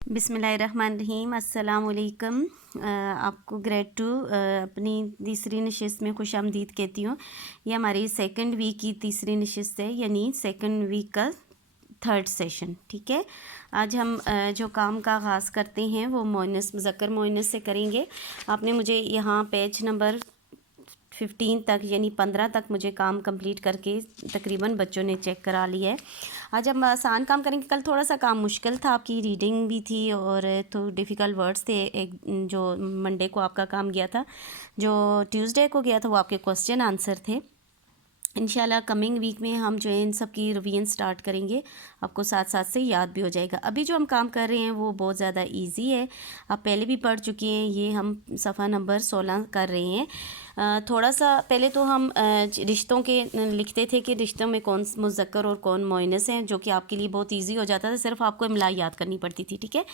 बिस्मिल्लाहिर्रहमानिर्रहीम। अस्सलाम वालेकुम। आपको ग्रेड 2 अपनी तीसरी नशिस्त में खुश आमदीद कहती हूँ। ये हमारी सेकंड वीक की तीसरी नशिस्त है, यानी सेकंड वीक का थर्ड सेशन। ठीक है, आज हम जो काम का आगाज़ करते हैं वो मोइनस मुज़क्कर मोइनस से करेंगे। आपने मुझे यहाँ पेज नंबर 15 तक यानी 15 तक मुझे काम कंप्लीट करके तकरीबन बच्चों ने चेक करा लिया है। आज हम आसान काम करेंगे। कल थोड़ा सा काम मुश्किल था, आपकी रीडिंग भी थी और तो डिफ़िकल्ट वर्ड्स थे। एक जो मंडे को आपका काम गया था, जो ट्यूसडे को गया था, वो आपके क्वेश्चन आंसर थे। इंशाल्लाह कमिंग वीक में हम जो है इन सब की रिवीजन स्टार्ट करेंगे, आपको साथ साथ से याद भी हो जाएगा। अभी जो हम काम कर रहे हैं वो बहुत ज़्यादा इजी है, आप पहले भी पढ़ चुके हैं। ये हम सफ़ा नंबर 16 कर रहे हैं। थोड़ा सा पहले तो हम रिश्तों के लिखते थे कि रिश्तों में कौन मुज़क्कर और कौन मोइनस हैं, जो कि आपके लिए बहुत इजी हो जाता था, सिर्फ आपको इमला याद करनी पड़ती थी। ठीक है,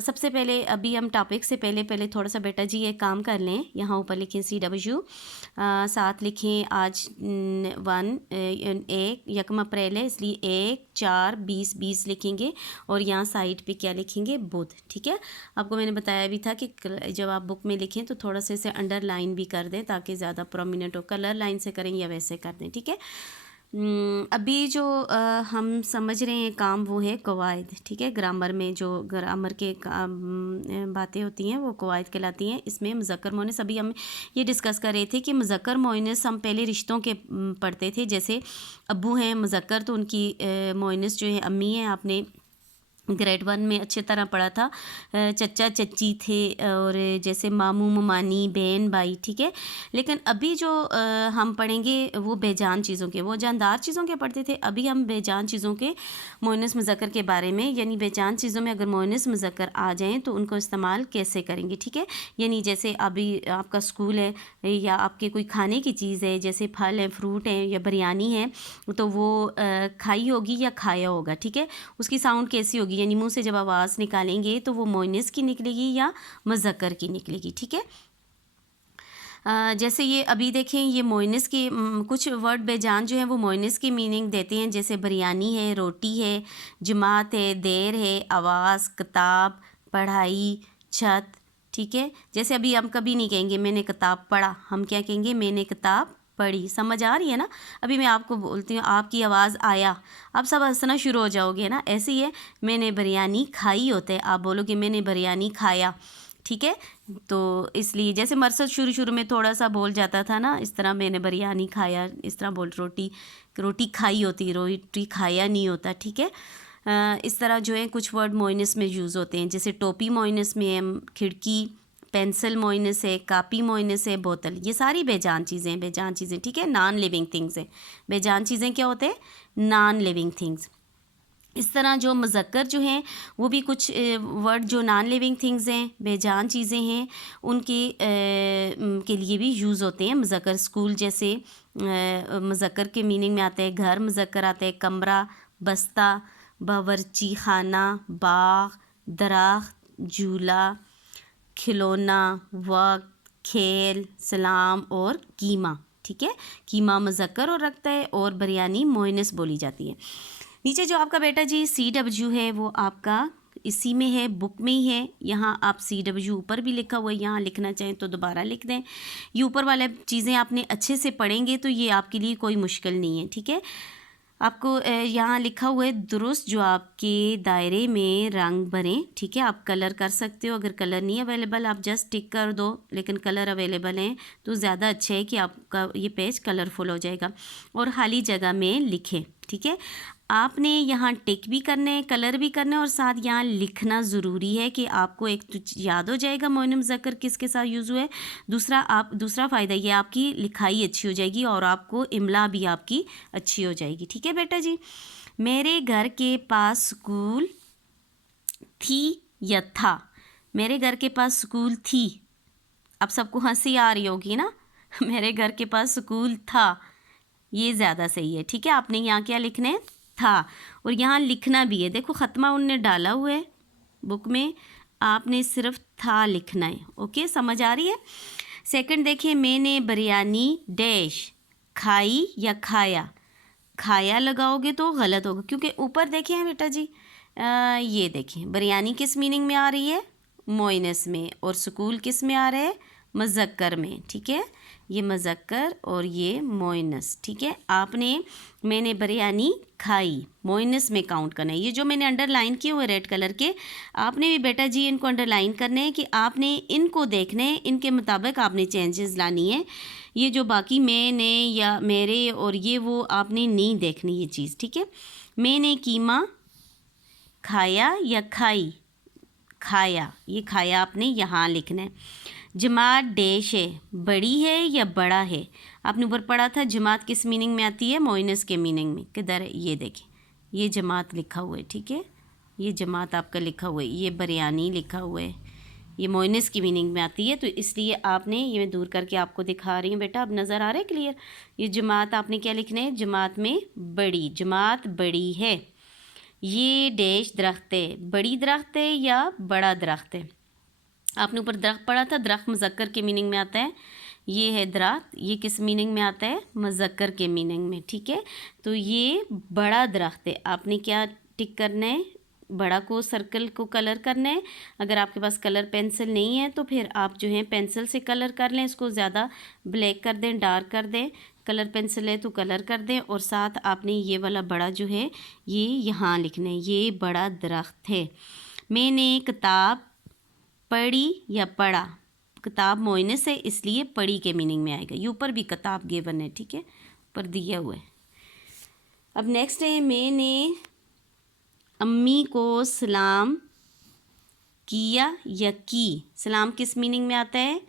सबसे पहले अभी हम टॉपिक से पहले थोड़ा सा बेटा जी ये काम कर लें। यहाँ ऊपर लिखें CW, साथ लिखें आज 1 यकम अप्रैल है, इसलिए 1 4 20 लिखेंगे और यहाँ साइड पे क्या लिखेंगे, बुध। ठीक है, आपको मैंने बताया भी था कि जब आप बुक में लिखें तो थोड़ा सा इसे अंडरलाइन भी कर दें ताकि ज़्यादा प्रोमिनेंट हो। कलर लाइन से करें या वैसे कर दें। ठीक है, अभी जो हम समझ रहे हैं काम वो है कवायद। ठीक है, ग्रामर में जो ग्रामर के बातें होती हैं वो कवायद कहलाती हैं। इसमें मुज़क्कर मोइनस अभी हम ये डिस्कस कर रहे थे कि मुज़क्कर मोइनस हम पहले रिश्तों के पढ़ते थे। जैसे अब्बू हैं मुज़क्कर, तो उनकी मोइनस जो है अम्मी है। आपने ग्रेड 1 में अच्छी तरह पढ़ा था। चचा चच्ची थे और जैसे मामू ममानी, बहन भाई। ठीक है, लेकिन अभी जो हम पढ़ेंगे वो बेजान चीज़ों के, वो जानदार चीज़ों के पढ़ते थे। अभी हम बेजान चीज़ों के मोइनस मुज़क्कर के बारे में, यानी बेजान चीज़ों में अगर मोइनस मुज़क्कर आ जाएं तो उनको इस्तेमाल कैसे करेंगे। ठीक है, यानी जैसे अभी आपका स्कूल है या आपके कोई खाने की चीज़ है, जैसे फल है, फ्रूट है या बिरयानी है, तो वो खाई होगी या खाया होगा। ठीक है, उसकी साउंड कैसी होगी, यानी मुंह से जब आवाज़ निकालेंगे तो वो मोइनस की निकलेगी या मुज़क्कर की निकलेगी। ठीक है, जैसे ये अभी देखें, ये मोइनस के कुछ वर्ड बेजान जो हैं वो मोइनस की मीनिंग देते हैं। जैसे बिरयानी है, रोटी है, जमात है, देर है, आवाज़, किताब, पढ़ाई, छत। ठीक है, जैसे अभी हम कभी नहीं कहेंगे मैंने किताब पढ़ा, हम क्या कहेंगे, मैंने किताब पढ़ी। समझ आ रही है ना। अभी मैं आपको बोलती हूँ, आपकी आवाज़ आया, आप सब हंसना शुरू हो जाओगे ना। ऐसे ही है, मैंने बिरयानी खाई होता है, आप बोलोगे मैंने बिरयानी खाया। ठीक है, तो इसलिए जैसे मरसद शुरू में थोड़ा सा बोल जाता था ना, इस तरह मैंने बिरयानी खाया, इस तरह बोल, रोटी खाई होती, रोटी खाया नहीं होता। ठीक है, इस तरह जो है कुछ वर्ड मोइनस में यूज़ होते हैं। जैसे टोपी मोइनस में है, खिड़की, पेंसिल मोइनस है, कापी मोइनस है, बोतल। ये सारी बेजान चीज़ें। ठीक है, नॉन लिविंग थिंग्स हैं। बेजान चीज़ें क्या होते हैं, नॉन लिविंग थिंग्स। इस तरह जो मुज़क्कर जो हैं वो भी कुछ वर्ड जो नॉन लिविंग थिंग्स हैं, बेजान चीज़ें हैं, उनके के लिए भी यूज़ होते हैं मुज़क्कर। स्कूल जैसे मुज़क्कर के मीनिंग में आता है घर, मुज़क्कर आता है कमरा, बस्ता, बावर्ची खाना, बाग, दरख्त, झूला, खिलौना, वक्त, खेल, सलाम और कीमा। ठीक है, कीमा मुज़क्कर और रखता है और बिरयानी मोइनस बोली जाती है। नीचे जो आपका बेटा जी CW है वो आपका इसी में है, बुक में ही है। यहाँ आप CW ऊपर भी लिखा हुआ है, यहाँ लिखना चाहें तो दोबारा लिख दें। ये ऊपर वाले चीज़ें आपने अच्छे से पढ़ेंगे तो ये आपके लिए कोई मुश्किल नहीं है। ठीक है, आपको यहाँ लिखा हुआ है दुरुस्त जो आपके दायरे में रंग भरें। ठीक है, आप कलर कर सकते हो, अगर कलर नहीं अवेलेबल आप जस्ट टिक कर दो, लेकिन कलर अवेलेबल हैं तो ज़्यादा अच्छा है कि आपका ये पेज कलरफुल हो जाएगा। और खाली जगह में लिखें। ठीक है, आपने यहाँ टिक भी करने, कलर भी करने और साथ यहाँ लिखना ज़रूरी है कि आपको एक तो याद हो जाएगा मोइनस मुज़क्कर किसके साथ यूज़ हुआ है। दूसरा फ़ायदा ये आपकी लिखाई अच्छी हो जाएगी और आपको इमला भी आपकी अच्छी हो जाएगी। ठीक है बेटा जी, मेरे घर के पास स्कूल थी या था। मेरे घर के पास स्कूल थी, अब सबको हंसी आ रही होगी ना। मेरे घर के पास स्कूल था, ये ज़्यादा सही है। ठीक है, आपने यहाँ क्या लिखना है, था, और यहाँ लिखना भी है। देखो ख़त्मा उनने डाला हुआ है बुक में, आपने सिर्फ था लिखना है। ओके, समझ आ रही है। सेकंड देखिए, मैंने बिरयानी डैश खाई या खाया। खाया लगाओगे तो गलत होगा, क्योंकि ऊपर देखें बेटा जी ये देखें बिरयानी किस मीनिंग में आ रही है, मोइनस में, और स्कूल किस में आ रहा है, मुज़क्कर में, ठीक है। ये मुज़क्कर और ये मोइनस, ठीक है। आपने मैंने बिरयानी खाई, मोइनस में काउंट करना है। ये जो मैंने अंडरलाइन किए हुए रेड कलर के, आपने भी बेटा जी इनको अंडरलाइन करने हैं कि आपने इनको देखने हैं, इनके मुताबिक आपने चेंजेस लानी है। ये जो बाकी मैंने या मेरे और ये वो आपने नहीं देखनी ये चीज़, ठीक है। मैंने कीमा खाया या खाई, खाया, ये खाया आपने यहाँ लिखना है। जमात डैश है, बड़ी है या बड़ा है, आपने ऊपर पढ़ा था जमात किस मीनिंग में आती है, मोइनस के मीनिंग में। किधर है, ये देखें, ये जमात लिखा हुआ है, ठीक है। ये जमात आपका लिखा हुआ है, ये बिरयानी लिखा हुआ है, ये मोइनस की मीनिंग में आती है। तो इसलिए आपने, ये मैं दूर करके आपको दिखा रही हूँ बेटा, अब नज़र आ रहा है क्लियर। ये जमात आपने क्या लिखना है, जमात में बड़ी, जमात बड़ी है। ये डैश दरख्त है, बड़ी दरख्त है या बड़ा दरख्त है, आपने ऊपर दरख्त पढ़ा था, दरख्त मुज़क्कर के मीनिंग में आता है। ये है दरख्त, ये किस मीनिंग में आता है, मुज़क्कर के मीनिंग में, ठीक है। तो ये बड़ा दरख्त है, आपने क्या टिक करना है, बड़ा को सर्कल को कलर करना है। अगर आपके पास कलर पेंसिल नहीं है तो फिर आप जो है पेंसिल से कलर कर लें, इसको ज़्यादा ब्लैक कर दें, डार्क कर दें। कलर पेंसिल है तो कलर कर दें, और साथ आपने ये वाला बड़ा जो है ये यहाँ लिखना है, ये बड़ा दरख्त है। मैंने किताब पढ़ी या पढ़ा, किताब मोइनस है इसलिए पढ़ी के मीनिंग में आएगा। ये ऊपर भी किताब गिवन है, ठीक है, ऊपर दिया हुआ है। अब नेक्स्ट है, मैंने अम्मी को सलाम किया या की, सलाम किस मीनिंग में आता है,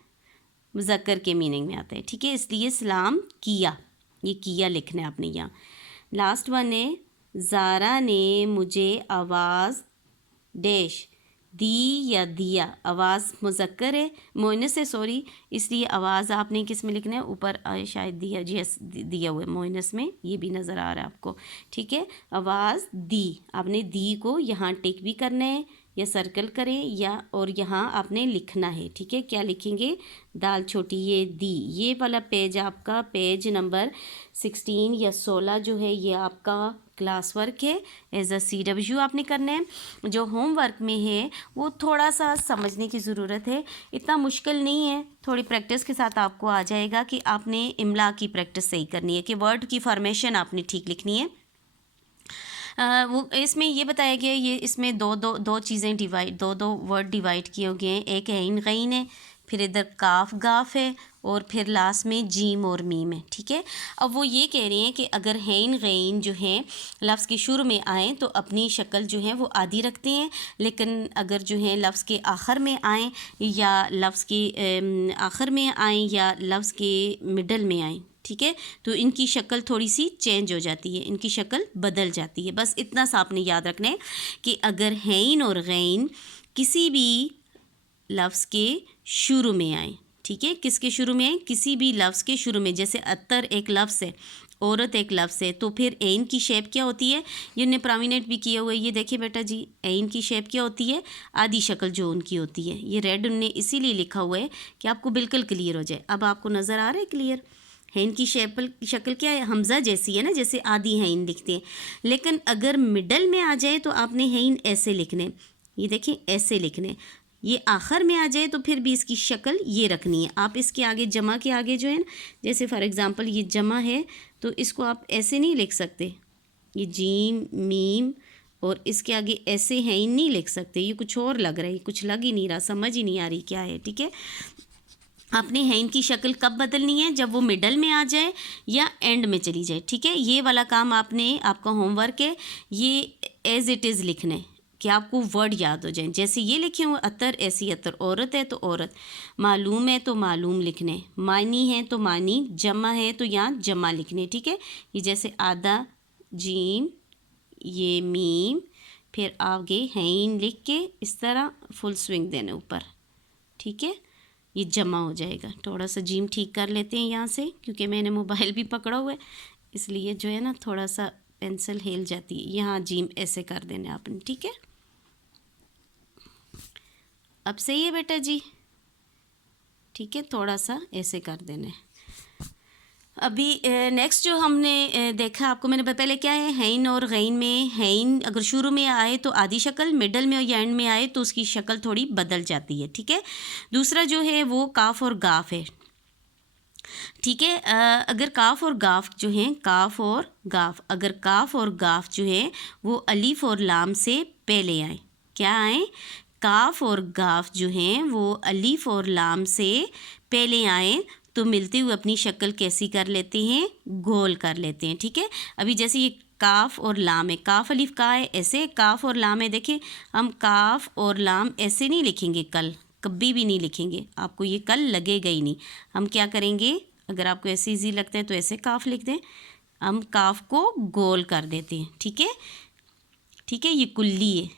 मुज़क्कर के मीनिंग में आता है, ठीक है, इसलिए सलाम किया, ये किया लिखना है आपने यहाँ। लास्ट वन है, ज़ारा ने मुझे आवाज़ डैश दी या दिया, आवाज़ मुज़क्कर है, मोइनस है सॉरी, इसलिए आवाज़ आपने किस में लिखना है, ऊपर शायद दिया, जी दिया हुआ है मोइनस में, ये भी नज़र आ रहा है आपको, ठीक है। आवाज़ दी, आपने दी को यहाँ टिक भी करना है या सर्कल करें, या और यहाँ आपने लिखना है, ठीक है। क्या लिखेंगे, दाल छोटी, ये दी। ये वाला पेज आपका पेज नंबर 16 या 16 जो है ये आपका क्लास वर्क है, एज अ CW आपने करना है। जो होमवर्क में है वो थोड़ा सा समझने की ज़रूरत है, इतना मुश्किल नहीं है, थोड़ी प्रैक्टिस के साथ आपको आ जाएगा कि आपने इमला की प्रैक्टिस सही करनी है, कि वर्ड की फॉर्मेशन आपने ठीक लिखनी है। वो इसमें ये बताया गया है, ये इसमें दो चीज़ें डिवाइड, दो वर्ड डिवाइड किए गए हैं, एक है इन गईन है, फिर इधर काफ गाफ है, और फिर लास्ट में जीम और मीम है, ठीक है। अब वो ये कह रहे हैं कि अगर हैन गईन जो है लफ्ज़ के शुरू में आएँ तो अपनी शक्ल जो है वो आधी रखते हैं, लेकिन अगर जो है लफ्ज़ के आखिर में आएँ या लफ्ज़ के आखिर में आएँ या लफ्ज़ के मिडल में आएँ, ठीक है, तो इनकी शक्ल थोड़ी सी चेंज हो जाती है, इनकी शक्ल बदल जाती है। बस इतना सा आपने याद रखना है कि अगर हैन और गैन किसी भी लफ्ज़ के शुरू में आए, ठीक है, किसके शुरू में आए, किसी भी लफ्ज़ के शुरू में, जैसे अत्तर एक लफ्ज़ है, औरत एक लफ्ज़ है, तो फिर ऐन की शेप क्या होती है, ये उन्हें प्रोमिनेंट भी किया हुआ है, ये देखिए बेटा जी, ऐन की शेप क्या होती है, आधी शक्ल जो उनकी होती है। ये रेड उनने इसीलिए लिखा हुआ है कि आपको बिल्कुल क्लियर हो जाए। अब आपको नज़र आ रहा है क्लियर, हैन की शक्ल क्या है, हमज़ा जैसी है ना, जैसे आधी हैन लिखते हैं, लेकिन अगर मिडल में आ जाए तो आपने हैन ऐसे लिखने, ये देखें ऐसे लिखने, ये आखिर में आ जाए तो फिर भी इसकी शक्ल ये रखनी है। आप इसके आगे जमा के आगे जो है ना, जैसे फॉर एग्ज़ाम्पल ये जमा है तो इसको आप ऐसे नहीं लिख सकते, ये जीम मीम, और इसके आगे ऐसे हैन नहीं लिख सकते, ये कुछ और लग रहा है, कुछ लग ही नहीं रहा, समझ ही नहीं आ रही क्या है, ठीक है। आपने हैन की शक्ल कब बदलनी है, जब वो मिडल में आ जाए या एंड में चली जाए, ठीक है। ये वाला काम आपने, आपका होमवर्क है, ये एज़ इट इज़ लिखना है कि आपको वर्ड याद हो जाए। जैसे ये लिखे हुए अतर, ऐसी अतर, औरत है तो औरत, मालूम है तो मालूम लिखने, मानी है तो मानी, जमा है तो यहाँ जमा लिखने, ठीक है। ये जैसे आधा जीम, ये मीम, फिर आगे हैन लिख के इस तरह फुल स्विंग देने ऊपर, ठीक है, ये जमा हो जाएगा। थोड़ा सा जीम ठीक कर लेते हैं यहाँ से, क्योंकि मैंने मोबाइल भी पकड़ा हुआ है इसलिए जो है ना थोड़ा सा पेंसिल हिल जाती है। यहाँ जीम ऐसे कर देना आपने, ठीक है। अब सही है बेटा जी, ठीक है, थोड़ा सा ऐसे कर देना है। अभी नेक्स्ट जो हमने देखा, आपको मैंने पहले क्या है, हैन और गैन में हैन अगर शुरू में आए तो आधी शक्ल, मिडल में या एंड में आए तो उसकी शक्ल थोड़ी बदल जाती है, ठीक है। दूसरा जो है वो काफ और गाफ है, ठीक है। अगर काफ और गाफ जो हैं, काफ और गाफ, अगर काफ और गाफ जो है वो अलीफ और लाम से पहले आए, क्या आए, काफ और गाफ जो हैं वो अलीफ और लाम से पहले आए तो मिलते हुए अपनी शक्ल कैसी कर लेते हैं, गोल कर लेते हैं, ठीक है। अभी जैसे ये काफ और लाम है, काफ अलीफ का है ऐसे, काफ और लाम है, देखिए हम काफ और लाम ऐसे नहीं लिखेंगे, कल कभी भी नहीं लिखेंगे, आपको ये कल लगेगा ही नहीं। हम क्या करेंगे, अगर आपको ऐसे इजी लगता है तो ऐसे काफ लिख दें, हम काफ को गोल कर देते हैं, ठीक है, ठीक है। ये कुल्ली है,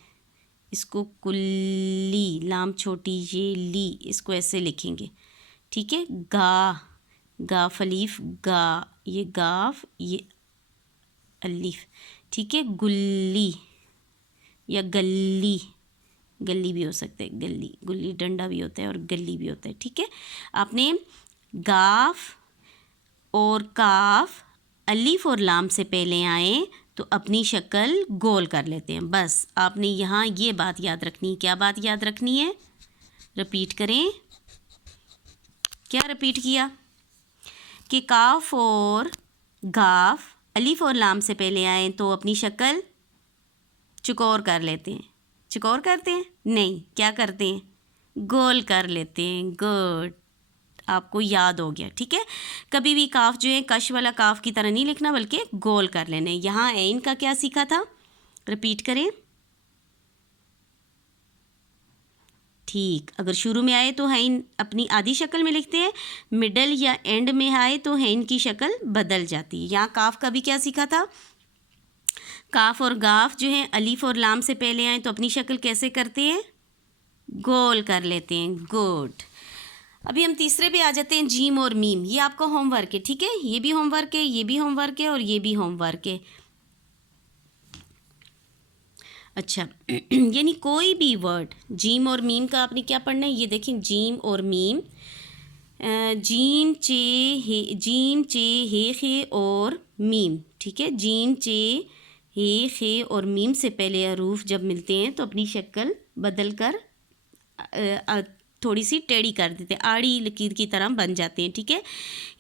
इसको कुल्ली, लाम छोटी ये ली, इसको ऐसे लिखेंगे, ठीक है। गाफ अलीफ गा, ये गाफ, ये अलीफ, ठीक है। गुल्ली या गल्ली, गली भी हो सकता है, गली, गुल्ली डंडा भी होता है और गली भी होता है, ठीक है। आपने गाफ और काफ अलीफ और लाम से पहले आए तो अपनी शक्ल गोल कर लेते हैं, बस आपने यहाँ ये बात याद रखनी है। क्या बात याद रखनी है, रिपीट करें, क्या रिपीट किया कि काफ और गाफ अलीफ और लाम से पहले आए तो अपनी शक्ल चुकौर कर लेते हैं, चुकौर करते हैं नहीं, क्या करते हैं, गोल कर लेते हैं, गुड, आपको याद हो गया, ठीक है। कभी भी काफ जो है कश वाला काफ की तरह नहीं लिखना बल्कि गोल कर लेना है। यहाँ ऐन का क्या सीखा था, रिपीट करें, ठीक। अगर शुरू में आए तो हैन अपनी आधी शक्ल में लिखते हैं, मिडल या एंड में आए तो हैन की शक्ल बदल जाती है। यहाँ काफ का भी क्या सीखा था, काफ और गाफ जो है अलीफ और लाम से पहले आए तो अपनी शक्ल कैसे करते हैं, गोल कर लेते हैं, गुड। अभी हम तीसरे पे आ जाते हैं, जीम और मीम। ये आपका होमवर्क है, ठीक है, ये भी होमवर्क है, ये भी होमवर्क है और ये भी होमवर्क है। अच्छा यानी कोई भी वर्ड जीम और मीम का आपने क्या पढ़ना है, ये देखें, जीम और मीम, जीम चे हे और मीम, ठीक है। जीम चे हे और मीम से पहले हरूफ जब मिलते हैं तो अपनी शक्ल बदल कर थोड़ी सी टेढ़ी कर देते हैं, आड़ी लकीर की तरह बन जाते हैं, ठीक है।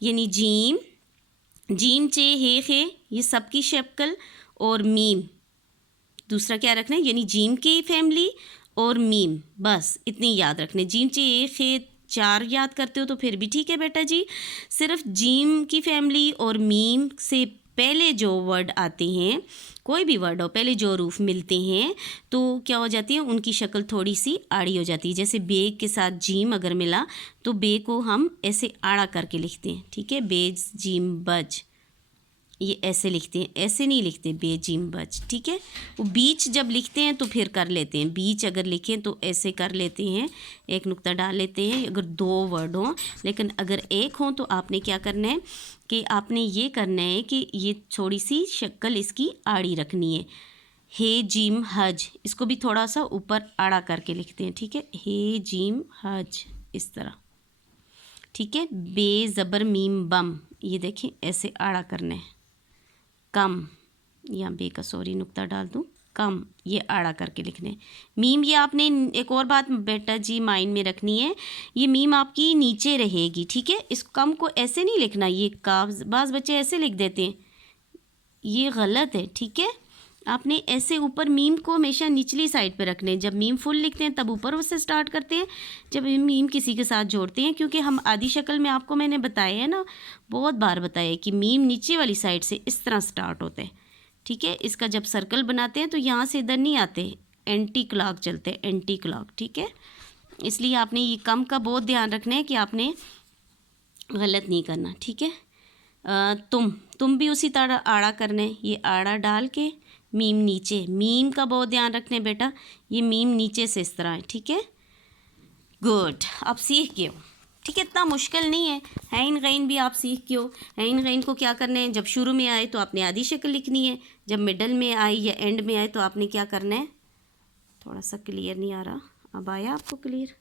यानी जीम चे हे ये सबकी शक्ल, और मीम दूसरा क्या रखना है, यानी जीम की फैमिली और मीम, बस इतनी याद रखने। जीम चे हे 4 याद करते हो तो फिर भी ठीक है बेटा जी, सिर्फ जीम की फैमिली और मीम से पहले जो वर्ड आते हैं, कोई भी वर्ड हो, पहले जो हरूफ मिलते हैं तो क्या हो जाती है, उनकी शक्ल थोड़ी सी आड़ी हो जाती है। जैसे बे के साथ जीम अगर मिला तो बे को हम ऐसे आड़ा करके लिखते हैं, ठीक है, बेज जीम बज, ये ऐसे लिखते हैं, ऐसे नहीं लिखते बेजिम बज, ठीक है। वो बीच जब लिखते हैं तो फिर कर लेते हैं, बीच अगर लिखें तो ऐसे कर लेते हैं, एक नुक्ता डाल लेते हैं अगर 2 वर्ड हों। लेकिन अगर एक हों तो आपने क्या करना है कि आपने ये करना है कि ये थोड़ी सी शक्ल इसकी आड़ी रखनी है। हे जिम हज, इसको भी थोड़ा सा ऊपर आड़ा करके लिखते हैं, ठीक है, हे जिम हज, इस तरह, ठीक है। बे ज़बर मीम बम, ये देखें ऐसे आड़ा करना है। कम, या बे का सॉरी नुक्ता डाल दूँ, कम, ये आड़ा करके लिखने। मीम, ये आपने एक और बात बेटा जी माइंड में रखनी है, ये मीम आपकी नीचे रहेगी, ठीक है। इस कम को ऐसे नहीं लिखना, ये काफ बाज़ बच्चे ऐसे लिख देते हैं, ये गलत है, ठीक है। आपने ऐसे ऊपर मीम को हमेशा निचली साइड पे रखने। जब मीम फुल लिखते हैं तब ऊपर से स्टार्ट करते हैं, जब मीम किसी के साथ जोड़ते हैं, क्योंकि हम आधी शक्ल में आपको मैंने बताया है ना, बहुत बार बताया कि मीम नीचे वाली साइड से इस तरह स्टार्ट होते हैं, ठीक है। इसका जब सर्कल बनाते हैं तो यहाँ से इधर नहीं आते, एंटी क्लॉक चलते हैं, एंटी क्लॉक, ठीक है। इसलिए आपने ये कम का बहुत ध्यान रखना है कि आपने गलत नहीं करना, ठीक है। तुम भी उसी तरह आड़ा करना है, ये आड़ा डाल के मीम नीचे, मीम का बहुत ध्यान रखने बेटा, ये मीम नीचे से इस तरह है, ठीक है, गुड। आप सीख गए हो, ठीक है, इतना मुश्किल नहीं है। हैन गैन भी आप सीख गए हो। हैन गैन को क्या करना है, जब शुरू में आए तो आपने आधी शक्ल लिखनी है, जब मिडल में आई या एंड में आए तो आपने क्या करना है, थोड़ा सा क्लियर नहीं आ रहा, अब आया आपको क्लियर।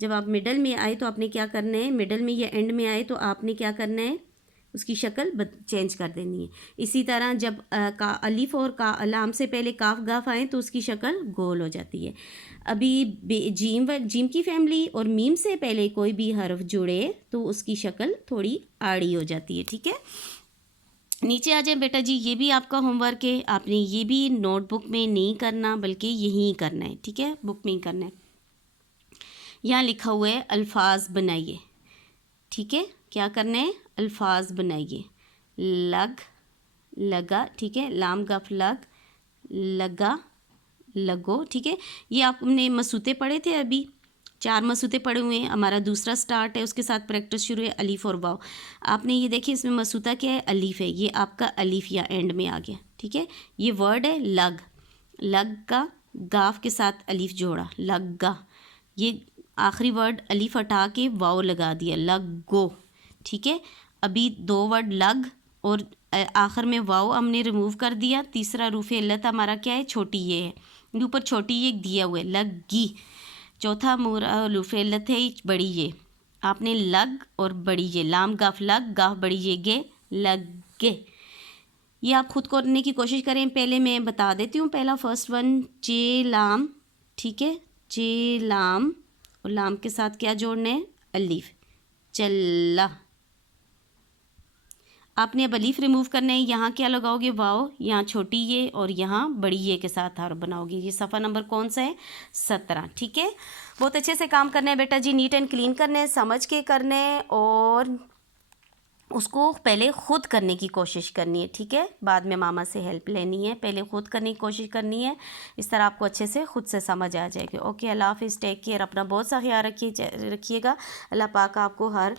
जब आप मिडल में आए तो आपने क्या करना है, मिडल में या एंड में आए तो आपने क्या करना है, اس کی شکل چینج کر دینی ہے. اسی طرح جب الف اور لام سے پہلے کاف گاف آئیں تو اس کی شکل گول ہو جاتی ہے. ابھی جیم کی فیملی اور میم سے پہلے کوئی بھی حرف جڑے تو اس کی شکل تھوڑی آڑی ہو جاتی ہے. ٹھیک ہے, نیچے آ جائیں بیٹا جی. یہ بھی آپ کا ہوم ورک ہے, آپ نے یہ بھی نوٹ بک میں نہیں کرنا بلکہ یہیں کرنا ہے. ٹھیک ہے, بک میں ہی کرنا ہے. یہاں لکھا ہوا ہے الفاظ بنائیے. ٹھیک ہے, کیا کرنا ہے؟ الفاظ بنائیے. لگ, لگا. ٹھیک ہے, لام گف لگ, لگا, لگو. ٹھیک ہے, یہ آپ نے مسوتے پڑھے تھے, ابھی 4 مسوتے پڑھے ہوئے ہیں. ہمارا دوسرا سٹارٹ ہے, اس کے ساتھ پریکٹس شروع ہے الف اور واو. آپ نے یہ دیکھیں اس میں مسوتہ کیا ہے؟ الف ہے. یہ آپ کا الف یا اینڈ میں آ گیا. ٹھیک ہے, یہ ورڈ ہے لگ. لگ کا گاف کے ساتھ الف جوڑا, لگا. یہ آخری ورڈ الف ہٹا کے واو لگا دیا, لگو. ٹھیک ہے, ابھی 2 ورڈ لگ اور آخر میں واو ہم نے ریموو کر دیا. تیسرا حروف علت ہمارا کیا ہے؟ چھوٹی یہ ہے. یہ اوپر چھوٹی یہ دیا ہوا ہے لگی. چوتھا حروف علت ہے بڑی یہ. آپ نے لگ اور بڑی یہ, لام گاف لگ, گاف بڑی یہ گے, لگے. یہ آپ خود کرنے کی کوشش کریں. پہلے میں بتا دیتی ہوں. پہلا فرسٹ ون چے لام. ٹھیک ہے, چے لام اور لام کے ساتھ کیا جوڑنا ہے؟ الف. چلا. آپ نے اب الف ریموو کرنا ہے. یہاں کیا لگاؤ گے؟ واو. یہاں چھوٹی یہ اور یہاں بڑی یہ کے ساتھ حرف بناؤ گے. یہ صفحہ نمبر کون سا ہے؟ 17. ٹھیک ہے, بہت اچھے سے کام کرنا ہے بیٹا جی. نیٹ اینڈ کلین کرنا ہے, سمجھ کے کرنا ہے اور اس کو پہلے خود کرنے کی کوشش کرنی ہے. ٹھیک ہے, بعد میں ماما سے ہیلپ لینی ہے. پہلے خود کرنے کی کوشش کرنی ہے. اس طرح آپ کو اچھے سے خود سے سمجھ آ جائے گی. اوکے, اللہ حافظ. Take care. اپنا بہت سا خیال رکھیے گا. اللہ پاک آپ کو ہر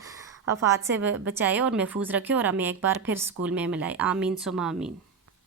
آفات سے بچائے اور محفوظ رکھے اور ہمیں ایک بار پھر اسکول میں ملائے. آمین ثم آمین.